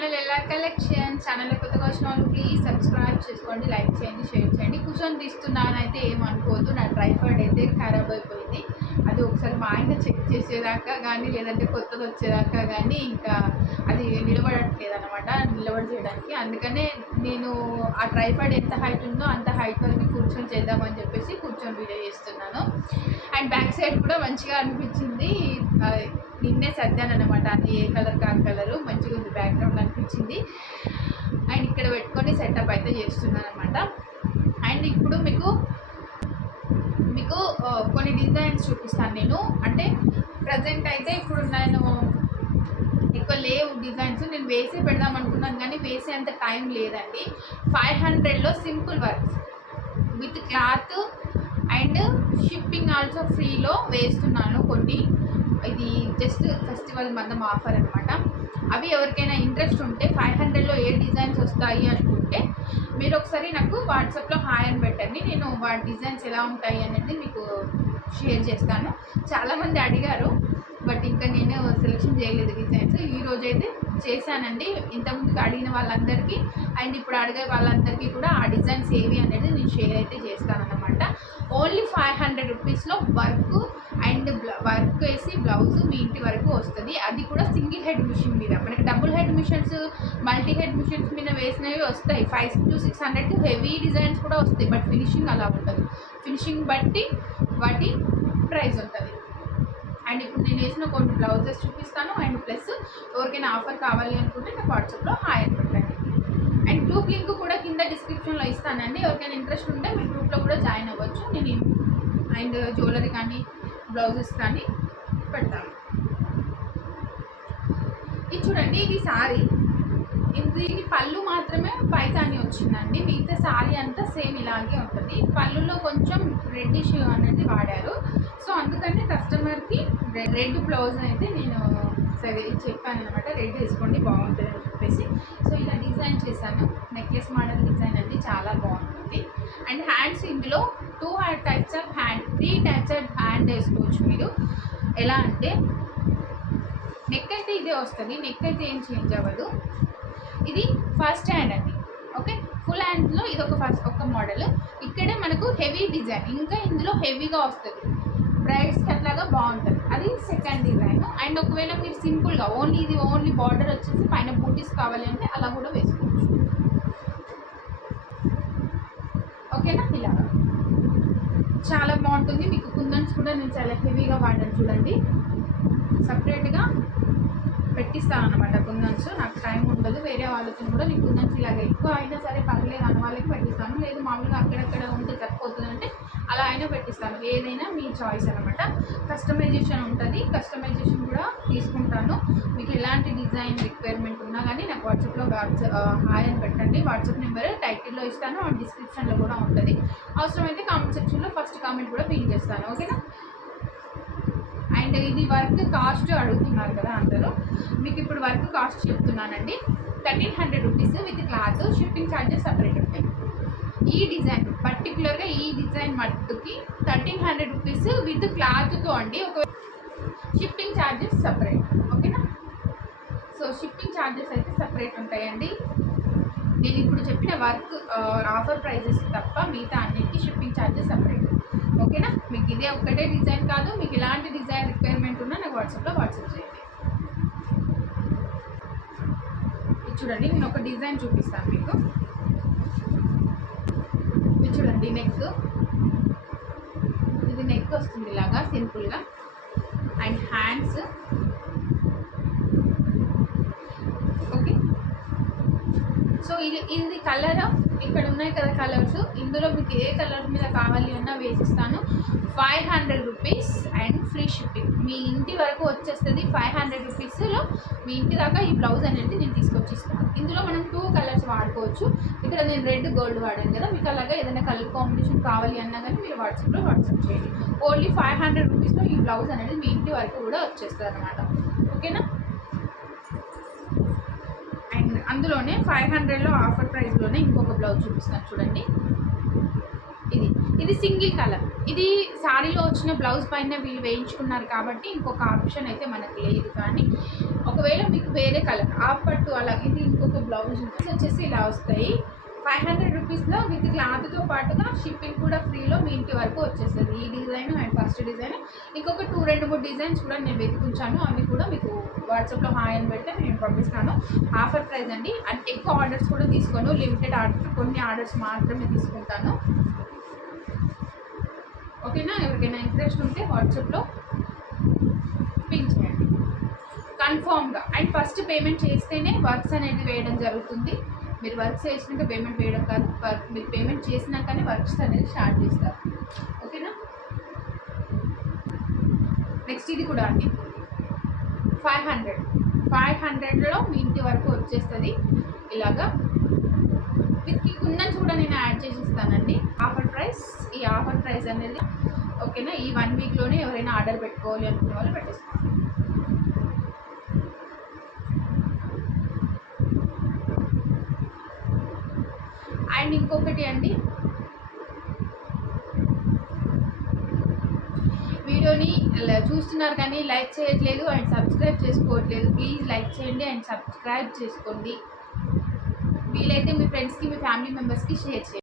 Channel LR collection. Channel కొత్తగా వచ్చిన వాళ్ళు ప్లీజ్ సబ్స్క్రైబ్ చేసుకోండి, లైక్ చేయండి, షేర్ చేయండి. కూర్చొని తీస్తున్నానైతే ఏమనుకోవద్దు, నా ట్రైపాడ్ అయితే ఖరాబ్ అయిపోయింది. అది ఒకసారి మా ఆయన చెక్ చేసేదాకా కానీ లేదంటే కొత్తది వచ్చేదాకా కానీ ఇంకా అది నిలబడట్లేదు అనమాట, నిలబడి చేయడానికి. అందుకనే నేను ఆ ట్రైపాడ్ ఎంత హైట్ ఉందో అంత హైట్ వరకు కూర్చొని చేద్దామని చెప్పేసి కూర్చొని వీడియో చేస్తున్నాను. అండ్ బ్యాక్ సైడ్ కూడా మంచిగా అనిపించింది, నిన్నే సర్దాను అనమాట. అది ఏ కలర్ కాని కలరు మంచిగా ఉంది, బ్యాక్గ్రౌండ్ అనిపించింది. అండ్ ఇక్కడ పెట్టుకొని సెటప్ అయితే చేస్తున్నాను అనమాట. అండ్ ఇప్పుడు మీకు కొన్ని డిజైన్స్ చూపిస్తాను నేను. అంటే ప్రజెంట్ అయితే ఇప్పుడు నేను ఎక్కువ లేవు డిజైన్స్, నేను వేసే పెడదాం అనుకున్నాను కానీ వేసే అంత టైం లేదండి. 500లో simple works with cloth and shipping also ఫ్రీలో వేస్తున్నాను కొన్ని. ఇది జస్ట్ ఫెస్టివల్ మందం ఆఫర్ అనమాట. అవి ఎవరికైనా ఇంట్రెస్ట్ ఉంటే 500లో ఏ డిజైన్స్ వస్తాయి అనుకుంటే మీరు ఒకసారి నాకు వాట్సాప్లో హాయ్ అని పెట్టండి, నేను వాటి డిజైన్స్ ఎలా ఉంటాయి అనేది మీకు షేర్ చేస్తాను. చాలామంది అడిగారు బట్ ఇంకా నేను సెలెక్షన్ చేయలేదు డిజైన్స్. ఈరోజైతే చేశానండి, ఇంతకుముందుకు అడిగిన వాళ్ళందరికీ అండ్ ఇప్పుడు అడిగే వాళ్ళందరికీ కూడా ఆ డిజైన్స్ ఏవి అనేది నేను షేర్ అయితే చేస్తానన్నమాట. ఓన్లీ 500 రూపీస్లో వర్క్ అండ్ వర్క్ వేసి బ్లౌజ్ మీ ఇంటి వరకు వస్తుంది. అది కూడా సింగిల్ హెడ్ మిషన్ మీద. మనకి double head machines, multi head machines మీద వేసినవి వస్తాయి 500 to 600 హెవీ డిజైన్స్ కూడా వస్తాయి. బట్ ఫినిషింగ్ అలా ఉంటుంది, ఫినిషింగ్ బట్టి వాటి ప్రైస్ ఉంటుంది. అండ్ ఇప్పుడు నేను వేసిన కొన్ని బ్లౌజెస్ చూపిస్తాను. అండ్ ప్లస్ ఎవరికైనా ఆఫర్ కావాలి అనుకుంటే నాకు వాట్సాప్లో హాయ్ అని పెట్టండి. అండ్ గ్రూప్ లింక్ కూడా కింద డిస్క్రిప్షన్లో ఇస్తానండి, ఎవరికైనా ఇంట్రెస్ట్ ఉంటే మీ గ్రూప్లో కూడా జాయిన్ అవ్వచ్చు. నేను అండ్ జ్యువెలరీ కానీ బ్లౌజెస్ కానీ పెడతాను. ఇది చూడండి, ఇది సారీ, దీనికి పళ్ళు మాత్రమే పైతాని వచ్చిందండి, మిగతా సారీ అంతా సేమ్ ఇలాగే ఉంటుంది. పళ్ళులో కొంచెం రెడ్డిష్ అనేది వాడారు, సో అందుకని కస్టమర్కి రెడ్ బ్లౌజ్ అయితే నేను సరే చెప్పాను అనమాట, రెడ్ వేసుకోండి బాగుంటుంది అని చెప్పేసి. సో ఇలా డిజైన్ చేశాను, నెక్లెస్ మోడల్ డిజైన్ అండి, చాలా బాగుంటుంది. అండ్ హ్యాండ్స్ ఇందులో 2 types of hand, 3 types of hand వేసుకోవచ్చు మీరు. ఎలా అంటే నెక్ అయితే ఇదే వస్తుంది, నెక్ అయితే ఏం చేంజ్ అవ్వదు. ఇది ఫస్ట్ హ్యాండ్ అండి, ఓకే. ఫుల్ హ్యాండ్స్లో ఇది ఒక మోడల్. ఇక్కడే మనకు హెవీ డిజైన్, ఇంకా ఇందులో హెవీగా వస్తుంది, బ్రైడ్స్కి అట్లాగా బాగుంటుంది. అది సెకండ్ డిజైన్. అండ్ ఒకవేళ మీరు సింపుల్గా ఓన్లీ బార్డర్ వచ్చేసి పైన బూటీస్ కావాలి అంటే అలా కూడా వేసుకోవచ్చు, ఓకేనా. ఇలాగా చాలా బాగుంటుంది. మీకు కుందన్స్ కూడా నేను చాలా హెవీగా వాడాను చూడండి, సపరేట్గా పెట్టిస్తాను అనమాట కుందన్స్. నాకు టైం ఉండదు, వేరే వాళ్ళతో కూడా నేను కుందన్స్ ఇలాగ ఎక్కువ అయినా సరే పర్లేదు అన్న వాళ్ళకి పెట్టిస్తాను, లేదు మామూలుగా అక్కడక్కడ ఉంటే సరిపోతుందంటే అలా అయినా పెట్టిస్తాను. ఏదైనా మీ చాయిస్ అనమాట. కస్టమైజేషన్ ఉంటుంది, కస్టమైజేషన్ కూడా తీసుకుంటాను. మీకు ఎలాంటి డిజైన్ రిక్వైర్మెంట్ ఉన్నా కానీ నాకు వాట్సాప్లో హాయ్ అని పెట్టండి. వాట్సాప్ నెంబర్ టైటిల్లో ఇస్తాను, డిస్క్రిప్షన్లో కూడా ఉంటుంది. అవసరమైతే కామెంట్ సెక్షన్లో ఫస్ట్ కామెంట్ కూడా పిన్ చేస్తాను, ఓకేనా. అండ్ ఇది వర్క్ కాస్ట్ అడుగుతున్నారు కదా అందరూ, మీకు ఇప్పుడు వర్క్ కాస్ట్ చెప్తున్నానండి. 1300 rupees with cloth, shipping charges separate ఉంటాయి. ఈ డిజైన్ పర్టికులర్గా ఈ డిజైన్ మట్టుకి 1300 రూపీస్ విత్ క్లాత్తో అండి. ఒక షిప్పింగ్ ఛార్జెస్ సపరేట్, ఓకేనా. సో షిప్పింగ్ ఛార్జెస్ అయితే సపరేట్ ఉంటాయండి. నేను ఇప్పుడు చెప్పిన వర్క్ ఆఫర్ ప్రైజెస్ తప్ప మిగతా అన్నిటికీ షిప్పింగ్ ఛార్జెస్ సపరేట్, ఓకేనా. మీకు ఇదే ఒక్కటే డిజైన్ కాదు, మీకు ఎలాంటి డిజైన్ రిక్వైర్మెంట్ ఉన్నా నాకు వాట్సాప్ చేయండి. ఇది చూడండి, నేను ఒక డిజైన్ చూపిస్తాను మీకు. ఇది చూడండి, ఇది నెక్ వస్తుంది ఇలాగా సింపుల్గా. And hands, okay. సో ఇది కలర్, ఇక్కడ ఉన్నాయి కదా కలర్స్, ఇందులో మీకు ఏ కలర్ మీద కావాలి అన్నా వేసిస్తాను. 500 రూపీస్ అండ్ ఫ్రీ షిప్పింగ్, మీ ఇంటి వరకు వచ్చేస్తుంది. 500 రూపీస్లో మీ ఇంటి దాకా ఈ బ్లౌజ్ అనేది నేను తీసుకొచ్చి ఇస్తాను. ఇందులో మనం 2 కలర్స్ వాడుకోవచ్చు. ఇక్కడ నేను రెడ్ గోల్డ్ వాడాను కదా, మీకు అలాగా ఏదైనా కలర్ కాంబినేషన్ కావాలి అన్నా కానీ మీరు వాట్సాప్ చేయండి. ఓన్లీ 500 రూపీస్లో ఈ బ్లౌజ్ అనేది మీ ఇంటి వరకు కూడా వచ్చేస్తుంది అనమాట, ఓకేనా. అండ్ అందులోనే 500లో ఆఫర్ ప్రైస్లోనే ఇంకొక బ్లౌజ్ చూపిస్తాను చూడండి. ఇది సింగిల్ కలర్, ఇది శారీలో వచ్చిన బ్లౌజ్ పైన వీళ్ళు వేయించుకున్నారు కాబట్టి ఇంకొక ఆప్షన్ అయితే మనకు లేదు. కానీ ఒకవేళ మీకు వేరే కలర్ ఆఫ్ పట్టు అలా ఇది ఇంకొక బ్లౌజ్ వచ్చేసి ఇలా వస్తాయి. 500 రూపీస్లో విత్ క్లాత్తో పాటుగా షిప్పింగ్ కూడా ఫ్రీలో మీ ఇంటి వరకు వచ్చేస్తుంది. ఈ డిజైన్ అండ్ ఫస్ట్ డిజైన్, ఇంకొక 2-3 డిజైన్స్ కూడా నేను వెతుకుంటాను. అవి కూడా మీకు వాట్సాప్లో హాయ్ అని పెడితే నేను పంపిస్తాను. ఆఫర్ ప్రైస్ అండి. అండ్ ఎక్కువ ఆర్డర్స్ కూడా తీసుకోను, లిమిటెడ్ ఆర్డర్, కొన్ని ఆర్డర్స్ మాత్రమే తీసుకుంటాను. ఓకేనా? ఎవరికైనా ఇంట్రెస్ట్ ఉంటే వాట్సాప్లో పింక్ చేయండి కన్ఫామ్గా. అండ్ ఫస్ట్ పేమెంట్ చేస్తేనే వర్క్స్ అనేది వేయడం జరుగుతుంది. మీరు వర్క్ చేసినాక పేమెంట్ వేయడం కాదు, మీరు పేమెంట్ చేసినాకనే వర్క్స్ అనేది స్టార్ట్ చేస్తారు. ఓకేనా? నెక్స్ట్ ఇది కూడా అండి 500లో మీ ఇంటి వరకు వచ్చేస్తుంది. ఇలాగా వీటికి కుందన్స్ కూడా నేను యాడ్ చేసి ఇస్తానండి. ఆఫర్ ప్రైస్, ఈ ఆఫర్ ప్రైస్ అనేది ఓకేనా. ఈ 1 వీక్లోనే ఎవరైనా ఆర్డర్ పెట్టుకోవాలి అనుకునే వాళ్ళు పెట్టేస్తాను. అండ్ ఇంకొకటి అండి, వీడియోని చూస్తున్నారు కానీ లైక్ చేయట్లేదు అండ్ సబ్స్క్రైబ్ చేసుకోవట్లేదు. ప్లీజ్ లైక్ చేయండి అండ్ సబ్స్క్రైబ్ చేసుకోండి. వీలైతే మీ ఫ్రెండ్స్కి, మీ ఫ్యామిలీ మెంబర్స్కి షేర్ చేయండి.